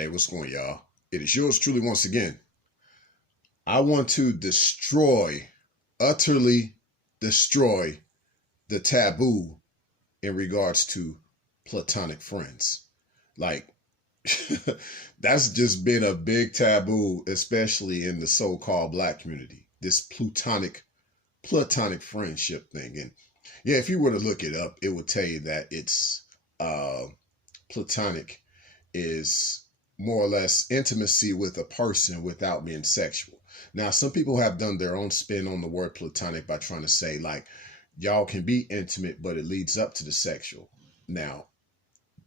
Hey, what's going on, y'all? It is yours truly once again. I want to utterly destroy the taboo in regards to platonic friends. Like, that's just been a big taboo, especially in the so-called Black community. This platonic friendship thing. And yeah, if you were to look it up, it would tell you that it's platonic is more or less intimacy with a person without being sexual. Now, some people have done their own spin on the word platonic by trying to say, like, y'all can be intimate, but it leads up to the sexual. Now,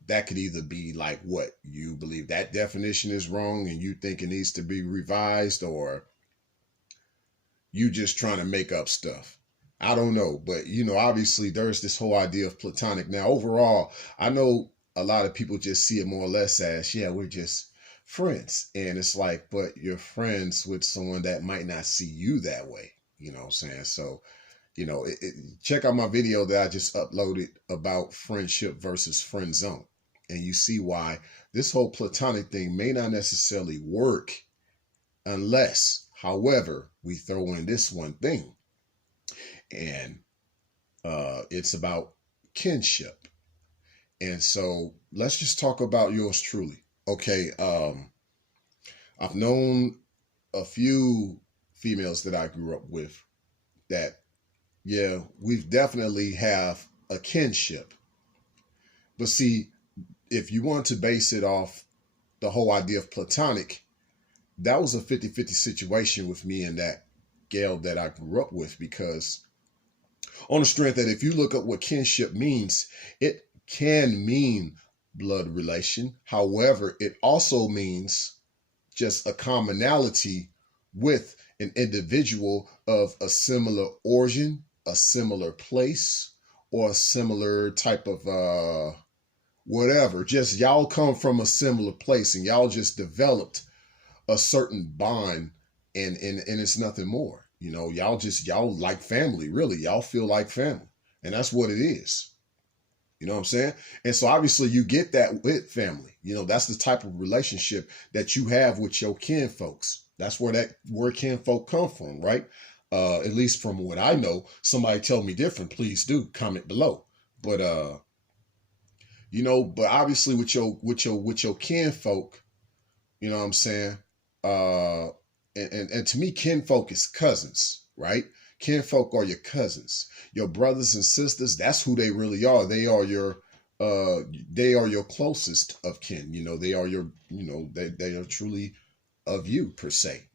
that could either be like what you believe that definition is wrong and you think it needs to be revised, or you just trying to make up stuff. I don't know. But, obviously there's this whole idea of platonic. Now, overall, I know a lot of people just see it more or less as, yeah, we're just friends. And it's like, but you're friends with someone that might not see you that way. You know what I'm saying? So, check out my video that I just uploaded about friendship versus friend zone. And you see why this whole platonic thing may not necessarily work unless, however, we throw in this one thing. And it's about kinship. And so let's just talk about yours truly. Okay. I've known a few females that I grew up with that, yeah, we've definitely have a kinship. But see, if you want to base it off the whole idea of platonic, that was a 50-50 situation with me and that gal that I grew up with, because on the strength that if you look up what kinship means, it can mean blood relation. However, it also means just a commonality with an individual of a similar origin, a similar place, or a similar type of whatever. Just y'all come from a similar place and y'all just developed a certain bond, and it's nothing more. Y'all like family, really. Y'all feel like family. And that's what it is. You know what I'm saying? And so obviously you get that with family. That's the type of relationship that you have with your kin folks. That's where that word kin folk come from, right? At least from what I know. Somebody tell me different, please do comment below. But but obviously with your kin folk, you know what I'm saying? And to me, kinfolk is cousins, right? Kinfolk are your cousins, your brothers and sisters. That's who they really are. They are your closest of kin. They are your, they are truly of you per se,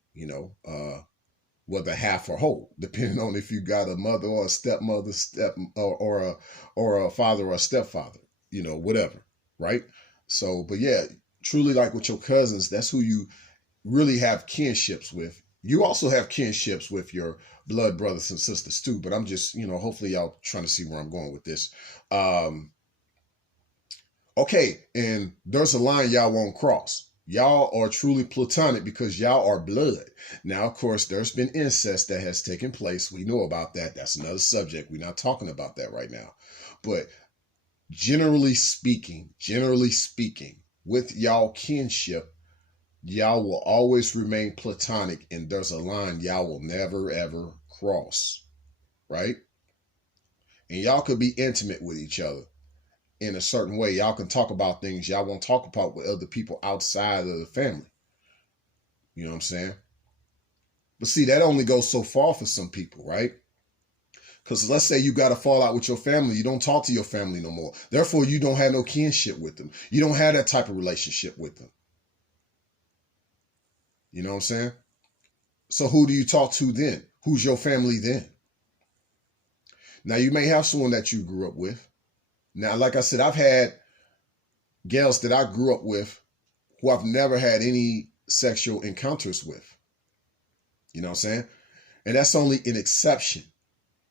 whether half or whole, depending on if you got a mother or a stepmother, or a father or a stepfather, whatever, right? So, but yeah, truly, like with your cousins, that's who you really have kinships with. You also have kinships with your blood brothers and sisters too, but I'm just, hopefully y'all trying to see where I'm going with this. Okay, and there's a line y'all won't cross. Y'all are truly platonic because y'all are blood. Now, of course, there's been incest that has taken place. We know about that. That's another subject. We're not talking about that right now. But generally speaking, with y'all kinship, y'all will always remain platonic, and there's a line y'all will never, ever cross, right? And y'all could be intimate with each other in a certain way. Y'all can talk about things y'all won't talk about with other people outside of the family. You know what I'm saying? But see, that only goes so far for some people, right? Because let's say you got a fallout with your family. You don't talk to your family no more. Therefore, you don't have no kinship with them. You don't have that type of relationship with them. You know what I'm saying? So who do you talk to then? Who's your family then? Now, you may have someone that you grew up with. Now, like I said, I've had gals that I grew up with who I've never had any sexual encounters with. You know what I'm saying? And that's only an exception.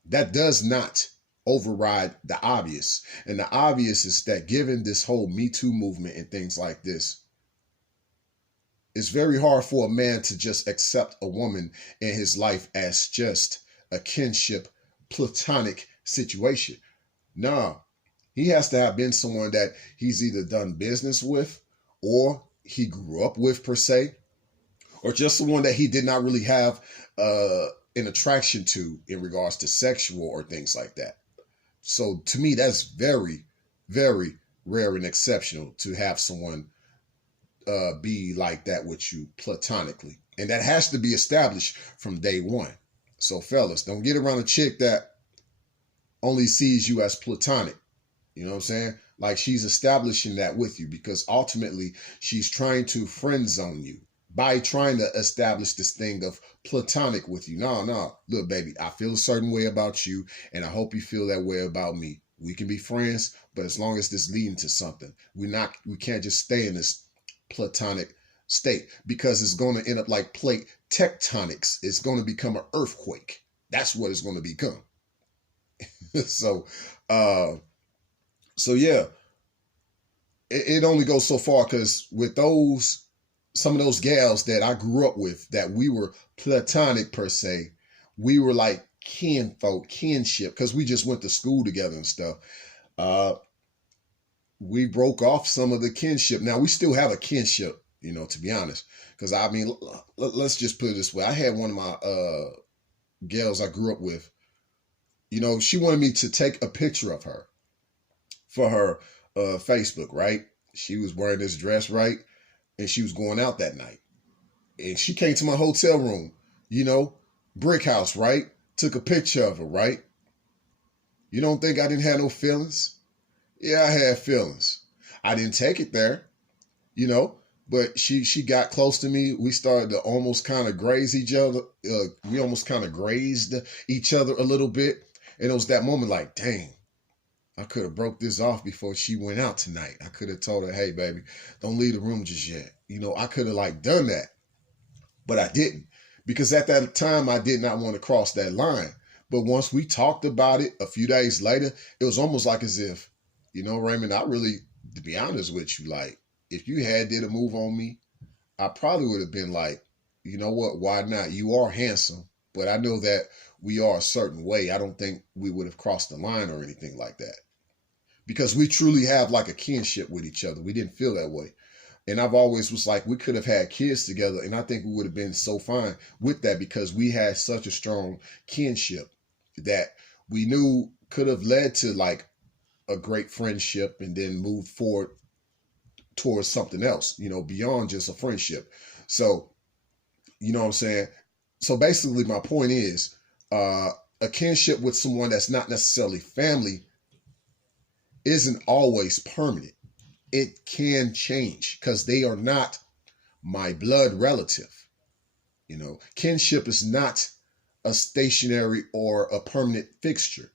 That does not override the obvious. And the obvious is that given this whole Me Too movement and things like this, it's very hard for a man to just accept a woman in his life as just a kinship, platonic situation. No, he has to have been someone that he's either done business with, or he grew up with per se, or just someone that he did not really have an attraction to in regards to sexual or things like that. So to me, that's very, very rare and exceptional to have someone be like that with you platonically. And that has to be established from day one. So fellas, don't get around a chick that only sees you as platonic. You know what I'm saying? Like, she's establishing that with you, because ultimately she's trying to friend zone you by trying to establish this thing of platonic with you. No, look, baby, I feel a certain way about you, and I hope you feel that way about me. We can be friends, but as long as this leading to something, we can't just stay in this platonic state, because it's going to end up like plate tectonics. It's going to become an earthquake. That's what it's going to become. so, so yeah, it only goes so far, because with some of those gals that I grew up with, that we were platonic per se, we were like kinship, because we just went to school together and stuff. We broke off some of the kinship. Now we still have a kinship, to be honest, because I mean, let's just put it this way. I had one of my gals I grew up with. She wanted me to take a picture of her for her Facebook, right? She was wearing this dress, right? And she was going out that night. And she came to my hotel room, brick house, right? Took a picture of her, right? You don't think I didn't have no feelings? Yeah, I had feelings. I didn't take it there, but she got close to me. We started to almost kind of graze each other. We almost kind of grazed each other a little bit. And it was that moment like, dang, I could have broke this off before she went out tonight. I could have told her, hey, baby, don't leave the room just yet. I could have done that, but I didn't, because at that time I did not want to cross that line. But once we talked about it a few days later, it was almost like as if, Raymond, I really, to be honest with you, like, if you had did a move on me, I probably would have been like, you know what, why not? You are handsome, but I know that we are a certain way. I don't think we would have crossed the line or anything like that, because we truly have like a kinship with each other. We didn't feel that way. And I've always was like, we could have had kids together, and I think we would have been so fine with that, because we had such a strong kinship that we knew could have led to like a great friendship, and then move forward towards something else, beyond just a friendship. So, you know what I'm saying? So basically my point is, a kinship with someone that's not necessarily family isn't always permanent. It can change, because they are not my blood relative. Kinship is not a stationary or a permanent fixture,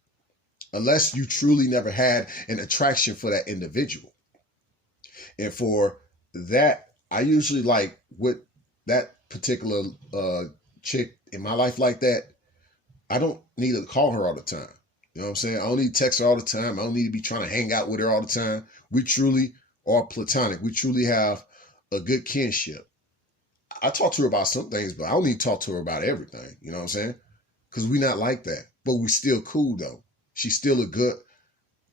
unless you truly never had an attraction for that individual. And for that, I usually like with that particular chick in my life like that, I don't need to call her all the time. You know what I'm saying? I don't need to text her all the time. I don't need to be trying to hang out with her all the time. We truly are platonic. We truly have a good kinship. I talk to her about some things, but I don't need to talk to her about everything. You know what I'm saying? Because we're not like that. But we still cool, though. She's still a good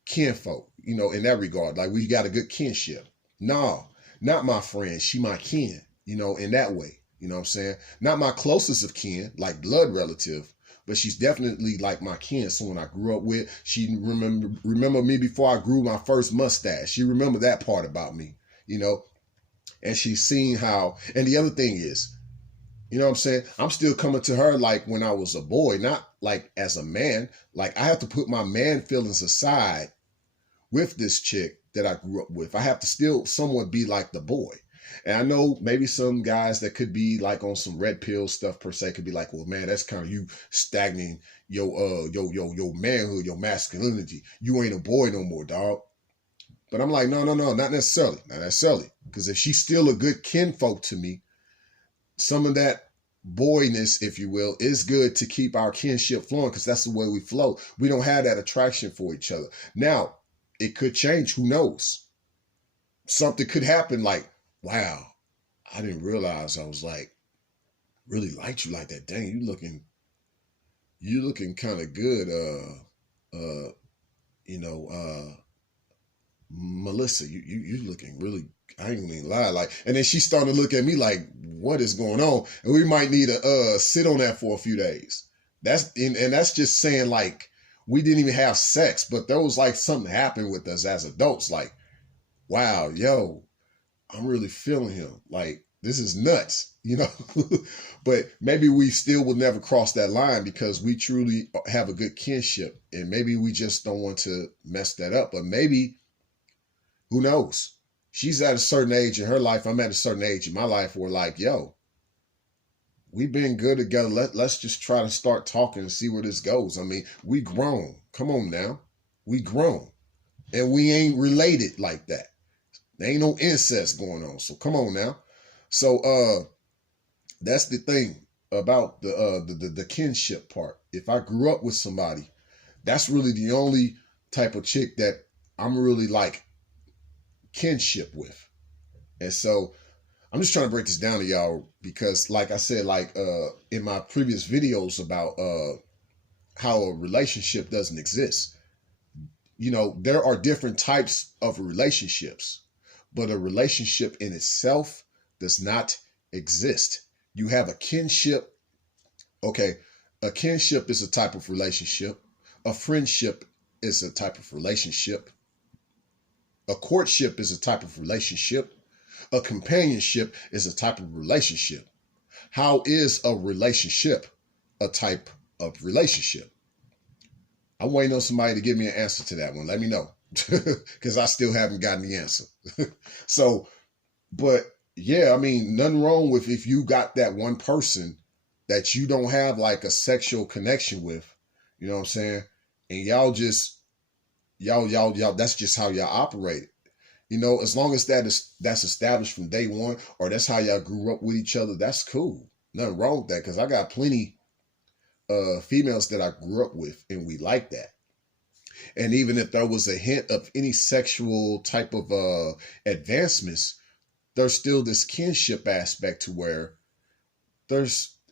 kinfolk, in that regard. Like, we got a good kinship. No, not my friend. She my kin, in that way. You know what I'm saying? Not my closest of kin, like blood relative, but she's definitely like my kin, someone I grew up with. She remember me before I grew my first mustache. She remember that part about me, and she's seen how, and the other thing is, you know what I'm saying? I'm still coming to her like when I was a boy, not like as a man. Like, I have to put my man feelings aside with this chick that I grew up with. I have to still somewhat be like the boy. And I know maybe some guys that could be like on some red pill stuff per se could be like, well, man, that's kind of you stagnating your manhood, your masculinity. You ain't a boy no more, dog. But I'm like, no, not necessarily. Not necessarily. Because if she's still a good kinfolk to me, some of that boyness, if you will, is good to keep our kinship flowing, because that's the way we flow. We don't have that attraction for each other. Now, it could change. Who knows? Something could happen like, wow, I didn't realize I was like, really liked you like that. Dang, you looking kind of good. Melissa, you looking really I ain't gonna lie. Like, and then she's starting to look at me like, what is going on? And we might need to sit on that for a few days. And that's just saying like we didn't even have sex, but there was like something happened with us as adults. Like, wow, yo, I'm really feeling him. Like, this is nuts, you know? But maybe we still will never cross that line because we truly have a good kinship. And maybe we just don't want to mess that up. But maybe, who knows? She's at a certain age in her life. I'm at a certain age in my life where like, yo, we've been good together. Let's just try to start talking and see where this goes. I mean, we grown. Come on now. We grown. And we ain't related like that. There ain't no incest going on. So come on now. So that's the thing about the kinship part. If I grew up with somebody, that's really the only type of chick that I'm really like kinship with. And so I'm just trying to break this down to y'all because like I said, like in my previous videos about how a relationship doesn't exist. You know, there are different types of relationships, but a relationship in itself does not exist. You have a kinship. Okay, a kinship is a type of relationship. A friendship is a type of relationship. A courtship is a type of relationship. A companionship is a type of relationship. How is a relationship a type of relationship? I'm waiting on somebody to give me an answer to that one. Let me know because I still haven't gotten the answer. So, but yeah, I mean, nothing wrong with if you got that one person that you don't have like a sexual connection with, you know what I'm saying? And y'all, that's just how y'all operate. You know, as long as that's established from day one, or that's how y'all grew up with each other, that's cool. Nothing wrong with that, because I got plenty females that I grew up with, and we like that. And even if there was a hint of any sexual type of advancements, there's still this kinship aspect to where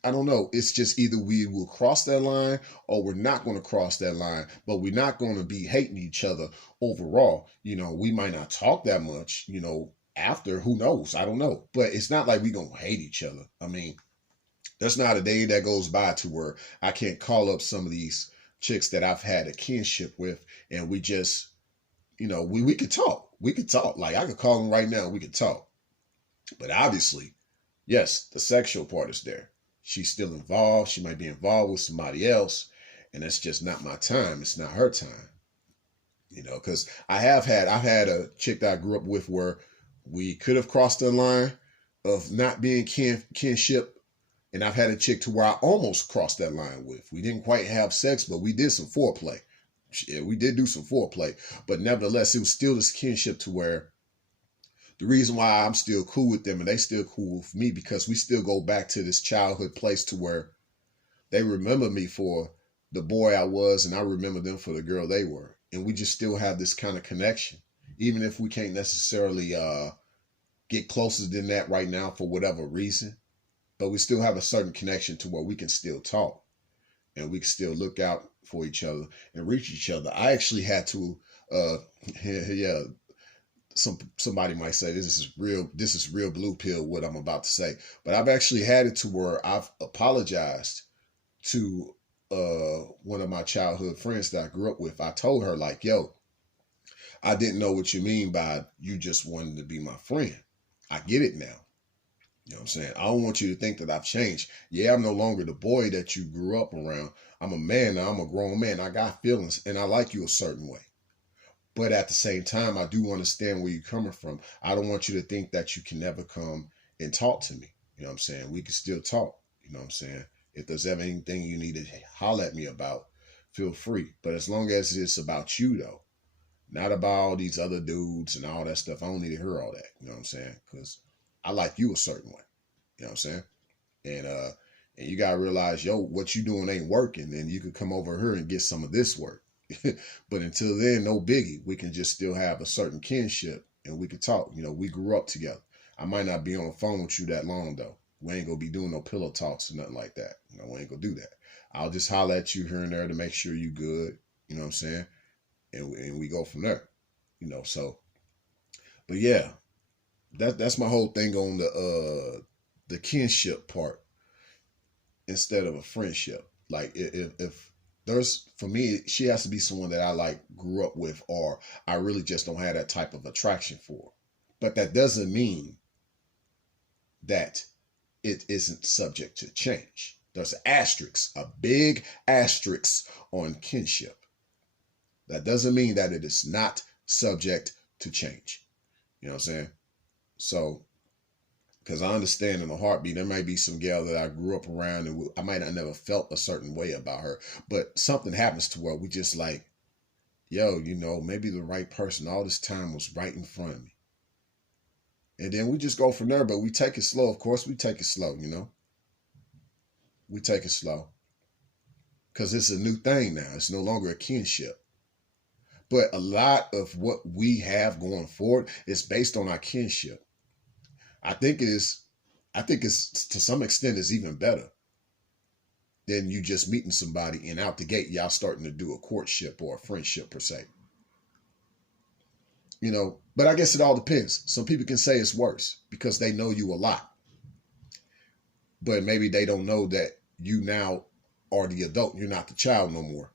I don't know, it's just either we will cross that line or we're not going to cross that line, but we're not going to be hating each other overall. You know, we might not talk that much, you know, after, who knows? I don't know. But it's not like we're going to hate each other. I mean, there's not a day that goes by to where I can't call up some of these chicks that I've had a kinship with and we just, you know, we could talk. We could talk. Like I could call them right now. We could talk. But obviously, yes, the sexual part is there. She's still involved. She might be involved with somebody else. And that's just not my time. It's not her time. You know, because I've had a chick that I grew up with where we could have crossed the line of not being kinship. And I've had a chick to where I almost crossed that line with. We didn't quite have sex, but we did some foreplay. Yeah, we did do some foreplay. But nevertheless, it was still this kinship to where the reason why I'm still cool with them and they still cool with me, because we still go back to this childhood place to where they remember me for the boy I was and I remember them for the girl they were. And we just still have this kind of connection, even if we can't necessarily get closer than that right now for whatever reason. But we still have a certain connection to where we can still talk and we can still look out for each other and reach each other. I actually had to, yeah, somebody might say this is real blue pill what I'm about to say, but I've actually had it to where I've apologized to one of my childhood friends that I grew up with. I told her like, yo, I didn't know what you mean by you just wanted to be my friend. I get it now. You know what I'm saying? I don't want you to think that I've changed. Yeah, I'm no longer the boy that you grew up around. I'm a man now. I'm a grown man. I got feelings and I like you a certain way. But at the same time, I do understand where you're coming from. I don't want you to think that you can never come and talk to me. You know what I'm saying? We can still talk. You know what I'm saying? If there's ever anything you need to holler at me about, feel free. But as long as it's about you, though, not about all these other dudes and all that stuff, I don't need to hear all that. You know what I'm saying? Because I like you a certain way. You know what I'm saying? And you gotta realize, yo, what you doing ain't working. Then you could come over here and get some of this work. But until then, no biggie. We can just still have a certain kinship and we can talk. You know, we grew up together. I might not be on the phone with you that long though. We ain't gonna be doing no pillow talks or nothing like that. You know, we ain't gonna do that. I'll just holler at you here and there to make sure you good. You know what I'm saying? And we go from there. You know, so, but yeah, That's my whole thing on the kinship part instead of a friendship. Like if there's, for me, she has to be someone that I like grew up with, or I really just don't have that type of attraction for. But that doesn't mean that it isn't subject to change. There's an asterisk, a big asterisk on kinship. That doesn't mean that it is not subject to change. You know what I'm saying? So, because I understand in a heartbeat, there might be some gal that I grew up around and I might not never felt a certain way about her, but something happens to where we just like, yo, maybe the right person all this time was right in front of me. And then we just go from there, but we take it slow. Of course, we take it slow, We take it slow because it's a new thing now. It's no longer a kinship. But a lot of what we have going forward is based on our kinship. I think it's to some extent is even better than you just meeting somebody and out the gate y'all starting to do a courtship or a friendship per se. But I guess it all depends. Some people can say it's worse because they know you a lot. But maybe they don't know that you now are the adult. You're not the child no more.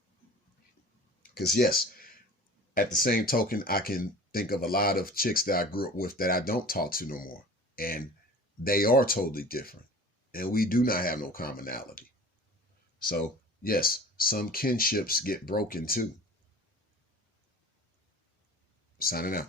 Because yes, at the same token, I can think of a lot of chicks that I grew up with that I don't talk to no more. And they are totally different. And we do not have no commonality. So yes, some kinships get broken too. Signing out.